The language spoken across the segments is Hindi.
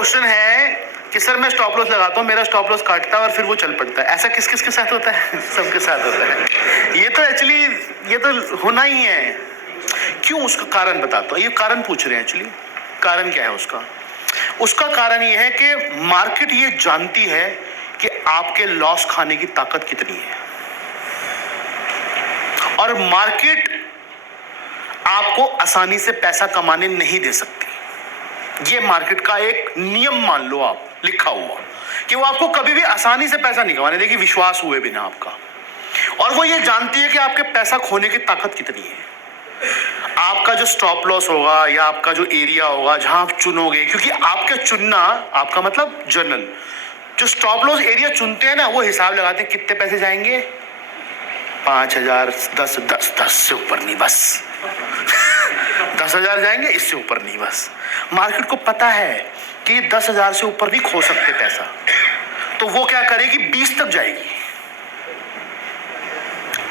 क्वेश्चन है कि सर मैं स्टॉप लॉस लगाता हूँ, मेरा स्टॉप लॉस काटता है और फिर वो चल पड़ता है। ऐसा किस किस के साथ होता है? सबके साथ होता है। ये तो एक्चुअली ये तो होना ही है। क्यों? उसका कारण बताता हूँ। ये कारण पूछ रहे हैं एक्चुअली, कारण क्या है उसका? उसका कारण ये है कि मार्केट ये जानती है कि आपके लॉस खाने की ताकत कितनी है, और मार्केट आपको आसानी से पैसा कमाने नहीं दे सकती। ये मार्केट का एक नियम मान लो आप, लिखा हुआ कि वो आपको कभी भी आसानी से पैसा नहीं कमाने देगी विश्वास हुए बिना आपका। और वो ये जानती है कि आपके पैसा खोने की ताकत कितनी है। आपका जो स्टॉप लॉस होगा या आपका जो एरिया होगा जहां आप चुनोगे, क्योंकि आपका चुनना, आपका मतलब जर्नल जो स्टॉप लॉस एरिया चुनते हैं ना, वो हिसाब लगाते हैं कितने पैसे जाएंगे, 5,000, 10 से ऊपर नहीं बस 10,000 जाएंगे, इससे ऊपर नहीं बस। मार्केट को पता है कि 10,000 से ऊपर नहीं खो सकते पैसा, तो वो क्या करेगी, 20 तक जाएगी।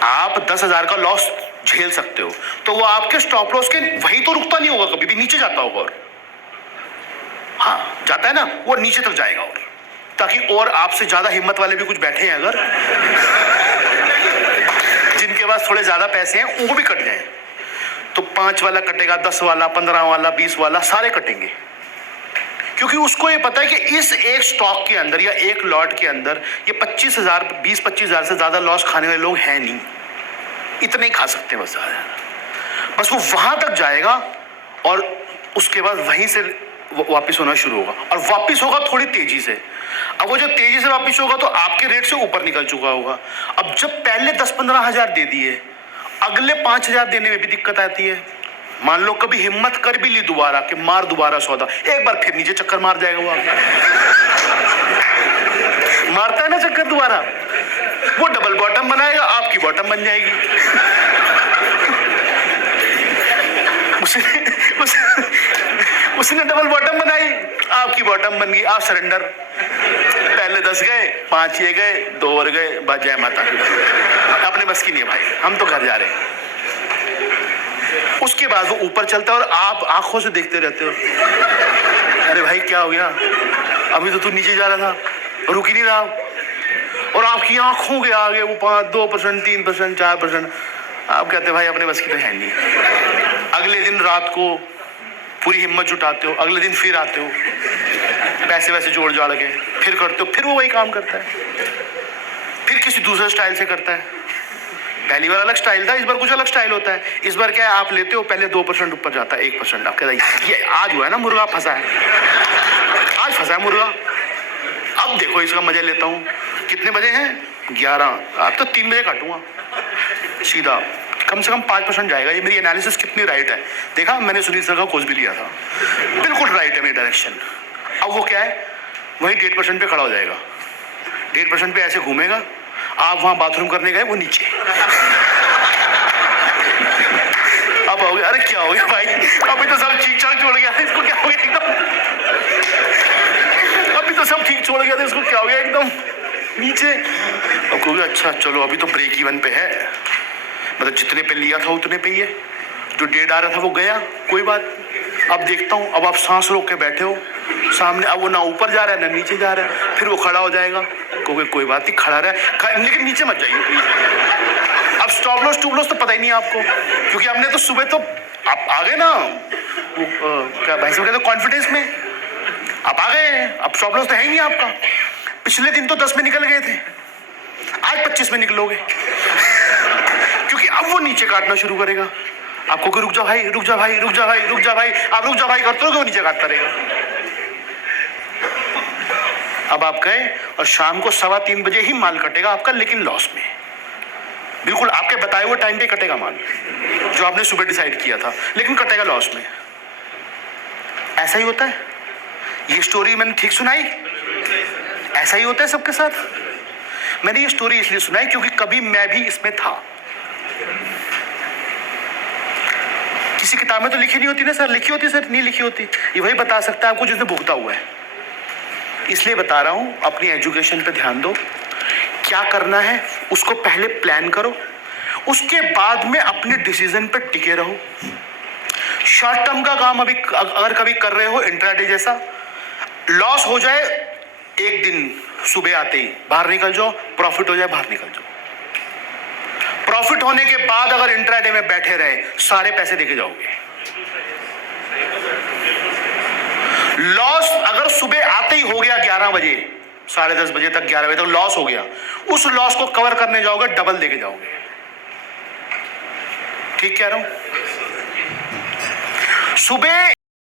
आप 10,000 का लॉस झेल सकते हो, तो वो आपके स्टॉप लॉस के वही तो रुकता नहीं होगा, कभी भी नीचे जाता होगा। और हाँ, जाता है ना, वो नीचे तक जाएगा। और ताकि और आपसे ज्यादा हिम्मत वाले भी कुछ बैठे हैं अगर जिनके पास थोड़े ज्यादा पैसे हैं, वो भी कट जाए, तो 5 वाला कटेगा, 10 वाला, 15 वाला, 20 वाला, सारे कटेंगे। क्योंकि उसको ये पता है कि इस एक स्टॉक के अंदर या एक लॉट के अंदर ये 25,000, 20-25,000 से ज्यादा लॉस खाने वाले लोग हैं नहीं, इतने ही खा सकते हैं बस वो वहां तक जाएगा और उसके बाद वहीं से वापिस होना शुरू होगा, और वापिस होगा थोड़ी तेजी से। अब वो जो तेजी से वापिस होगा तो आपके रेट से ऊपर निकल चुका होगा। अब जब पहले 10-15 हजार दे दिए, अगले 5,000 देने में भी दिक्कत आती है। मान लो कभी हिम्मत कर भी ली दोबारा कि मार दोबारा सौदा, एक बार फिर नीचे चक्कर मार जाएगा वो मारता है ना चक्कर दोबारा, वो डबल बॉटम बनाएगा, आपकी बॉटम बन जाएगी। उसने डबल बॉटम बनाई, आपकी बॉटम बन गई, आप सरेंडर। पहले 10 गए, 5 ये गए, 2 और गए, बस जय माता की। अपने बस की नहीं है भाई, हम तो घर जा रहे हैं। उसके बाद वो ऊपर चलता है और आप आंखों से देखते रहते हो, अरे भाई क्या हो गया, अभी तो तू नीचे जा रहा था, रुक ही नहीं रहा। और आपकी आंखों के आगे वो 2%, 3%, 4%, आप कहते भाई अपने बस की तो है नहीं। अगले दिन रात को पूरी हिम्मत जुटाते हो, अगले दिन फिर आते हो, पैसे वैसे जोड़ जाड़ के फिर करते हो, फिर वो वही काम करता है, फिर किसी दूसरे स्टाइल से करता है। पहली बार अलग स्टाइल था, इस बार कुछ अलग स्टाइल होता है। इस बार क्या है, आप लेते हो, पहले 2% ऊपर जाता है, 1%, आप कहता है ये आज हुआ है ना मुर्गा फंसा है, आज फंसा है मुर्गा, अब देखो इसका मजा लेता हूँ। कितने बजे हैं? 11, आप तो 3 बजे काटूंगा सीधा, कम से कम 5% जाएगा। ये मेरी एनालिसिस कितनी राइट है, देखा मैंने सुनील सर का कोर्स भी लिया था, बिल्कुल राइट है मेरी डायरेक्शन। अब वो क्या है, वही 1.5% पे खड़ा हो जाएगा, 1.5% पे ऐसे घूमेगा, आप वहां बाथरूम करने गए, वो नीचे। अब हो गया, अरे क्या हो गया भाई, अभी तो सब ठीक ठाक छोड़ गया, इसको क्या हो गया एकदम, अभी तो सब ठीक छोड़ गया था, इसको क्या हो गया एकदम नीचे। अब कहोगे अच्छा चलो अभी तो ब्रेक इवन पे है, मतलब जितने पे लिया था उतने पे ही है, जो डेढ़ आ रहा था वो गया, कोई बात। अब देखता हूँ, अब आप सांस रोक के बैठे हो सामने, अब वो ना ऊपर जा रहा है ना नीचे जा रहा है, फिर वो खड़ा हो जाएगा, कोई बात नहीं, खड़ा रहा, लेकिन नीचे मत जाइए प्लीज। अब स्टॉप लॉस टूप लॉस तो पता ही नहीं आपको, क्योंकि हमने तो सुबह तो आप आ गए ना, क्या भाई साहब कहते कॉन्फिडेंस में आप आ गए, अब स्टॉप लॉस तो है ही नहीं आपका। पिछले दिन तो 10 में निकल गए थे, आज 25 में निकलोगे, क्योंकि अब वो नीचे काटना शुरू करेगा आपको कि रुक जा भाई, रुक जा भाई, रुक जा भाई, रुक जा भाई, आप रुक जा भाई करते हो, वो नीचे काटता रहेगा। अब आप गए और शाम को 2:15 बजे ही माल कटेगा आपका, लेकिन लॉस में, बिल्कुल आपके बताए हुए टाइम पे कटेगा माल जो आपने सुबह डिसाइड किया था, लेकिन कटेगा लॉस में। ऐसा ही होता है, ये स्टोरी मैंने ठीक सुनाई, ऐसा ही होता है सबके साथ। मैंने ये स्टोरी इसलिए सुनाई क्योंकि कभी मैं भी इसमें था। किसी किताब में तो लिखी नहीं होती ना सर, लिखी होती सर, नहीं लिखी होती, ये वही बता सकता है आपको जिसने भुगता हुआ है। इसलिए बता रहा हूं, अपनी एजुकेशन पे ध्यान दो, क्या करना है उसको पहले प्लान करो, उसके बाद में अपने डिसीजन पे टिके रहो। शॉर्ट टर्म का काम अभी अगर कभी कर रहे हो इंट्राडे जैसा, लॉस हो जाए एक दिन सुबह आते ही बाहर निकल जाओ, प्रॉफिट हो जाए बाहर निकल जाओ। प्रॉफिट होने के बाद अगर इंट्राडे में बैठे रहे सारे पैसे देके जाओगे। लॉस अगर सुबह आते ही हो गया 11 बजे, 10:30 बजे तक, 11 बजे तक लॉस हो गया, उस लॉस को कवर करने जाओगे डबल देके जाओगे। ठीक कह रहा हूं? सुबह